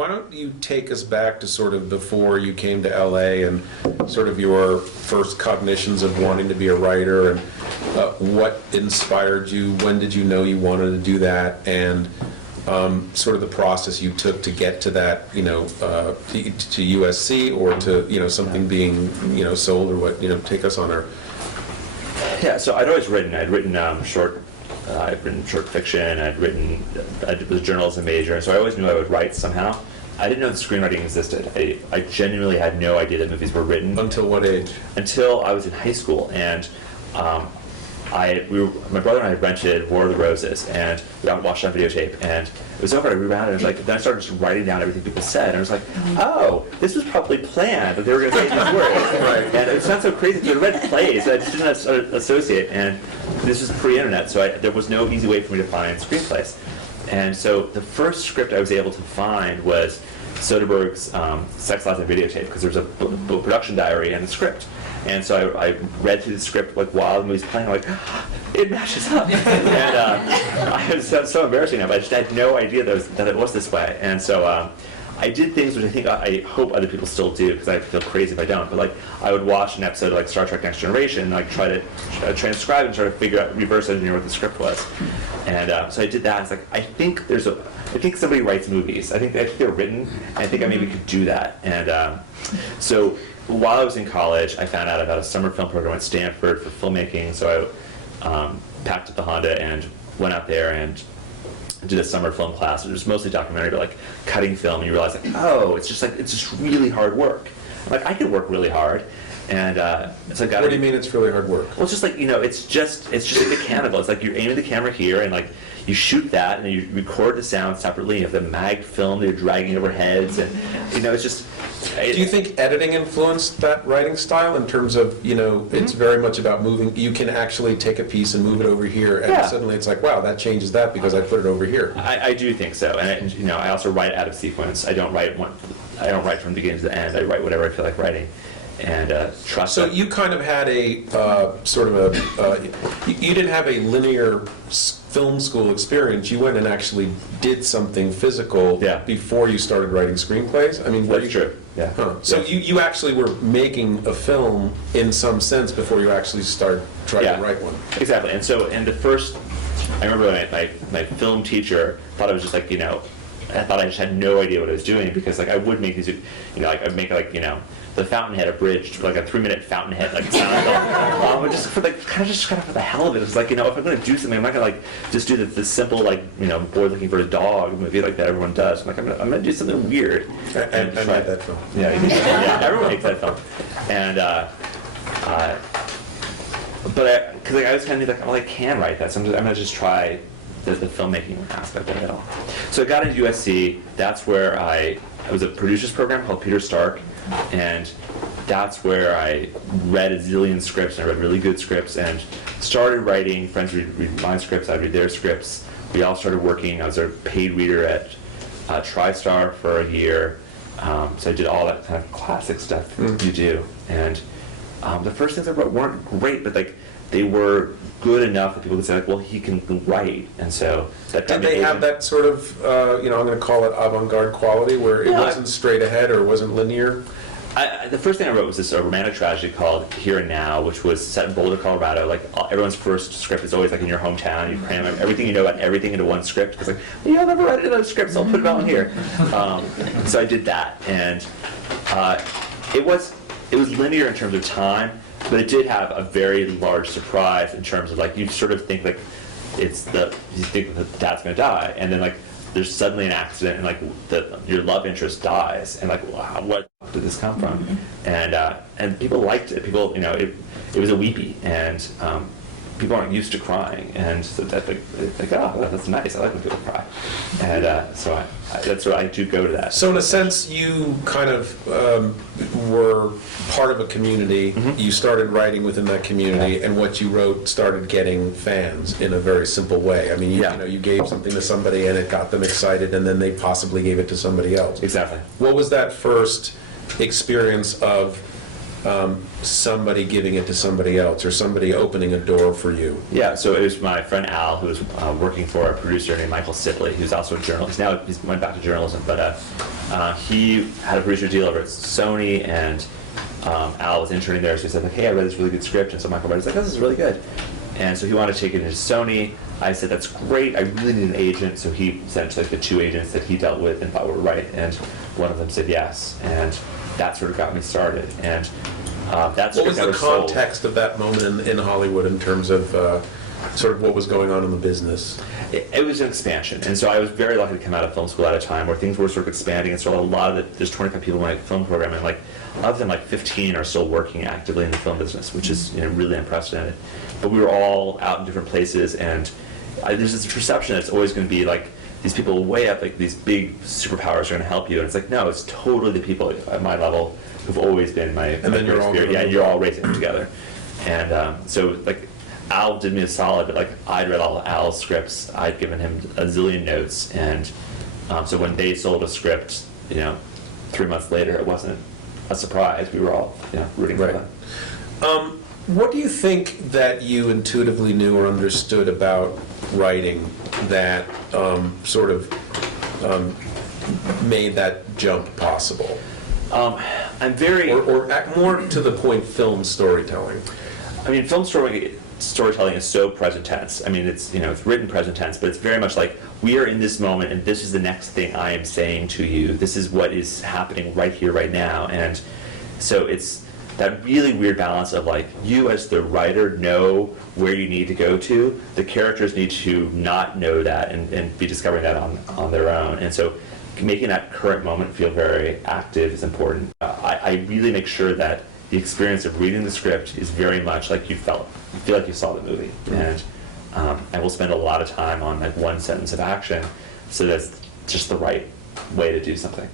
Why don't you take us back to sort of before you came to LA and sort of your first cognitions of wanting to be a writer, and what inspired you, when did you know you wanted to do that, and sort of the process you took to get to that, to USC or to, something being, sold, or what, take us on our... Yeah, so I'd always written. I'd written short fiction. I was a journalism major, so I always knew I would write somehow. I didn't know that screenwriting existed. I genuinely had no idea that movies were written. Until what age? Until I was in high school, and my brother and I rented War of the Roses, and we watched it on videotape, and it was over. I rewound it, then I started just writing down everything people said, and I was like, oh, this was probably planned that they were going to say these words. Right. And it sounds so crazy because I read plays that I just didn't associate, and this was pre-internet, so there was no easy way for me to find screenplays. And so the first script I was able to find was Soderbergh's Sex, Lies, and Videotape, because there's a production diary and a script. And so I read through the script while the movie's playing. I'm like, it matches up. And it was so embarrassing now, but I just had no idea that it was this way. And so I did things which I hope other people still do, because I feel crazy if I don't. But I would watch an episode of Star Trek: Next Generation, and try to transcribe and try to figure out, reverse engineer what the script was. And so I did that. It's I think somebody writes movies. I think they're written, and I think I maybe could do that. And so while I was in college, I found out about a summer film program at Stanford for filmmaking. So I packed up the Honda and went out there and did a summer film class. It was mostly documentary, but cutting film, and you realize oh, it's just really hard work. I could work really hard. And so I got. What do you mean it's really hard work? Well, it's just it's just mechanical. It's you're aiming the camera here, and you shoot that, and then you record the sound separately. You have the mag film that you're dragging over heads, and it's just. Do you think editing influenced that writing style in terms of it's very much about moving? You can actually take a piece and move it over here, and suddenly it's wow, that changes that because I put it over here. I do think so, and I also write out of sequence. I don't write from the beginning to the end. I write whatever I feel like writing. And trust. So you kind of had a sort of a you didn't have a linear film school experience. You went and actually did something physical before you started writing screenplays. I mean, that's true. Yeah. Huh. So you actually were making a film in some sense before you actually started trying to write one. Exactly. And so the first, I remember my film teacher thought it was just I thought I just had no idea what I was doing, because I would make these, I'd make the Fountainhead abridged, a 3-minute Fountainhead sound, just for kind of for the hell of it. It's if I'm going to do something, I'm not going to just do the simple boy looking for a dog movie that everyone does. I'm going to do something weird. I made that film. Yeah, everyone makes that film. And but because I was kind of I can write that, so I'm going to just try the filmmaking aspect of it all. So I got into USC. That's where it was a producer's program called Peter Stark, and that's where I read a zillion scripts, and I read really good scripts, and started writing. Friends would read my scripts, I'd read their scripts. We all started working. I was a paid reader at TriStar for a year, so I did all that kind of classic stuff you do. And the first things I wrote weren't great, but they were good enough that people could say well, he can write, and so that did they have that sort of I'm going to call it avant-garde quality where it wasn't straight ahead or wasn't linear? The first thing I wrote was this romantic tragedy called Here and Now, which was set in Boulder, Colorado. Everyone's first script is always in your hometown. You cram everything you know about everything into one script. Because I'll never write another script, so I'll put it all in here. So I did that, and it was linear in terms of time, but it did have a very large surprise in terms of you sort of think you think that the dad's going to die, and then there's suddenly an accident, and your love interest dies, and wow, what did this come from? And people liked it. People, it was a weepy, and people aren't used to crying, and so that oh, that's nice. I like when people cry, and so that's why I do go to that. So in a sense, you kind of were part of a community. You started writing within that community, and what you wrote started getting fans in a very simple way. I mean, you gave something to somebody, and it got them excited, and then they possibly gave it to somebody else. Exactly. What was that first experience of somebody giving it to somebody else, or somebody opening a door for you? Yeah, so it was my friend Al, who was working for a producer named Michael Sibley, who's also a journalist. Now he's went back to journalism, but He had a producer deal over at Sony, and Al was interning there, so he said, like, hey, I read this really good script, and so Michael Wright's like, oh, this is really good. And so he wanted to take it into Sony. I said, that's great, I really need an agent, so he sent to like the 2 agents that he dealt with and thought were right, and one of them said yes, and that sort of got me started. And that What script was the never sold. context of that moment in Hollywood in terms of sort of what was going on in the business? It was an expansion, and so I was very lucky to come out of film school at a time where things were sort of expanding, and so a lot of there's 25 people in my film program, and like of them, like 15 are still working actively in the film business, which is really unprecedented. But we were all out in different places, and there's this perception that it's always going to be like these people way up, like these big superpowers are going to help you, and it's like, no, it's totally the people at my level who've always been my then you're all yeah, you're all raising them together. And so like Al did me a solid, but like I'd read all Al's scripts, I'd given him a zillion notes, and so when they sold a script, 3 months later, it wasn't a surprise. We were all rooting for them. What do you think that you intuitively knew or understood about writing that sort of made that jump possible? I'm very... Or more to the point, film storytelling. I mean, film storytelling is so present tense. I mean, it's it's written present tense, but it's very much like we are in this moment, and this is the next thing I am saying to you. This is what is happening right here, right now, and so it's that really weird balance of like you as the writer know where you need to go to. The characters need to not know that and be discovering that on their own, and so making that current moment feel very active is important. I really make sure that the experience of reading the script is very much like you feel like you saw the movie. And I will spend a lot of time on like one sentence of action, so that's just the right way to do something.